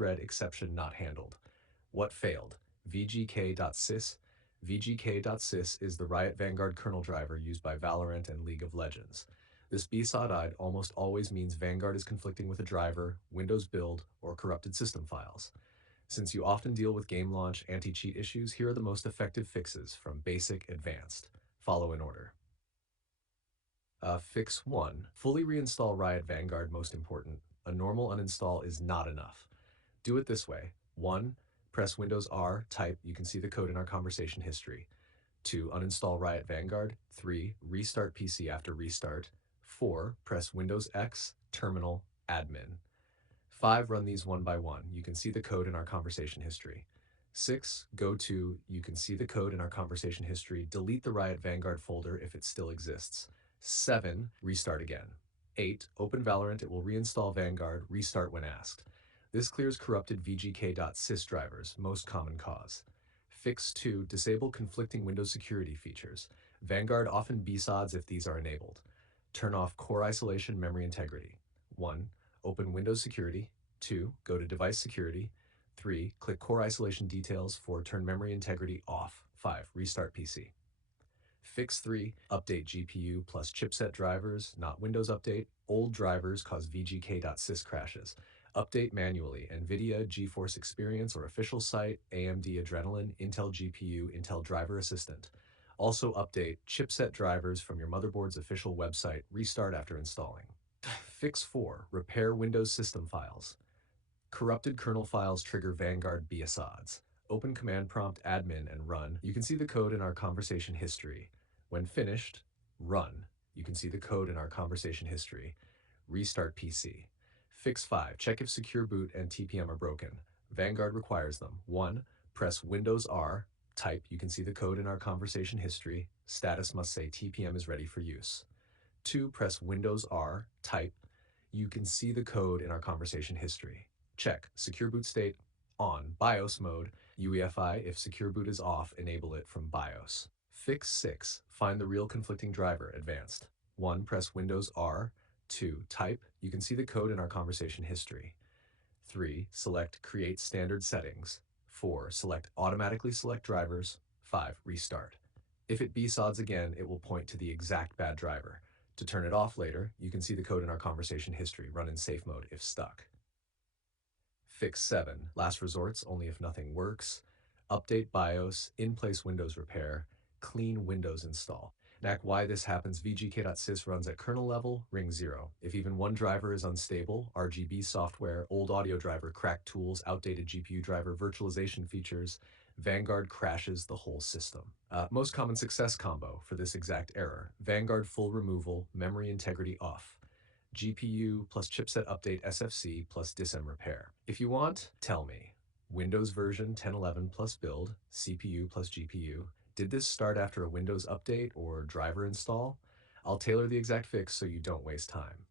thread exception not handled. What failed? vgk.sys. vgk.sys is the Riot Vanguard kernel driver used by Valorant and League of Legends. This BSOD almost always means Vanguard is conflicting with a driver, Windows build, or corrupted system files. Since you often deal with game launch anti-cheat issues, here are the most effective fixes from basic advanced. Follow in order. Fix 1. Fully reinstall Riot Vanguard, most important. A normal uninstall is not enough. Do it this way. 1. Press Windows R, type, you can see the code in our conversation history. 2. Uninstall Riot Vanguard. 3. Restart PC after restart. 4. Press Windows X, terminal, admin. 5. Run these one by one. You can see the code in our conversation history. 6. Go to, you can see the code in our conversation history. Delete the Riot Vanguard folder if it still exists. 7. Restart again. 8. Open Valorant. It will reinstall Vanguard. Restart when asked. This clears corrupted vgk.sys drivers, most common cause. Fix 2. Disable conflicting Windows security features. Vanguard often BSODs if these are enabled. Turn off core isolation memory integrity. 1. Open Windows security. 2. Go to device security. 3. Click core isolation details. 4. Turn memory integrity off. 5. Restart PC. Fix 3. Update GPU plus chipset drivers, not Windows Update. Old drivers cause vgk.sys crashes. Update manually. NVIDIA, GeForce Experience, or official site, AMD Adrenalin, Intel GPU, Intel Driver Assistant. Also update chipset drivers from your motherboard's official website. Restart after installing. Fix 4. Repair Windows system files. Corrupted kernel files trigger Vanguard BSODs. Open command prompt admin and run. You can see the code in our conversation history. When finished, run. You can see the code in our conversation history. Restart PC. Fix 5. Check if secure boot and TPM are broken. Vanguard requires them. 1. Press Windows R. Type. You can see the code in our conversation history. Status must say TPM is ready for use. 2. Press Windows R. Type. You can see the code in our conversation history. Check. Secure boot state on. BIOS mode. UEFI. If secure boot is off, enable it from BIOS. Fix 6. Find the real conflicting driver. Advanced. 1. Press Windows R. 2. Type. You can see the code in our conversation history. 3. Select Create Standard Settings. 4. Select Automatically Select Drivers. 5. Restart. If it BSODs again, it will point to the exact bad driver. To turn it off later, you can see the code in our conversation history. Run in safe mode if stuck. Fix 7. Last resorts, only if nothing works. Update BIOS, in-place Windows repair, clean Windows install. Why this happens, vgk.sys runs at kernel level, ring 0. If even one driver is unstable, RGB software, old audio driver, cracked tools, outdated GPU driver, virtualization features, Vanguard crashes the whole system. Most common success combo for this exact error: Vanguard full removal, memory integrity off. GPU plus chipset update SFC plus DISM repair. If you want, tell me. Windows version 10.11 plus build, CPU plus GPU. Did this start after a Windows update or driver install? I'll tailor the exact fix so you don't waste time.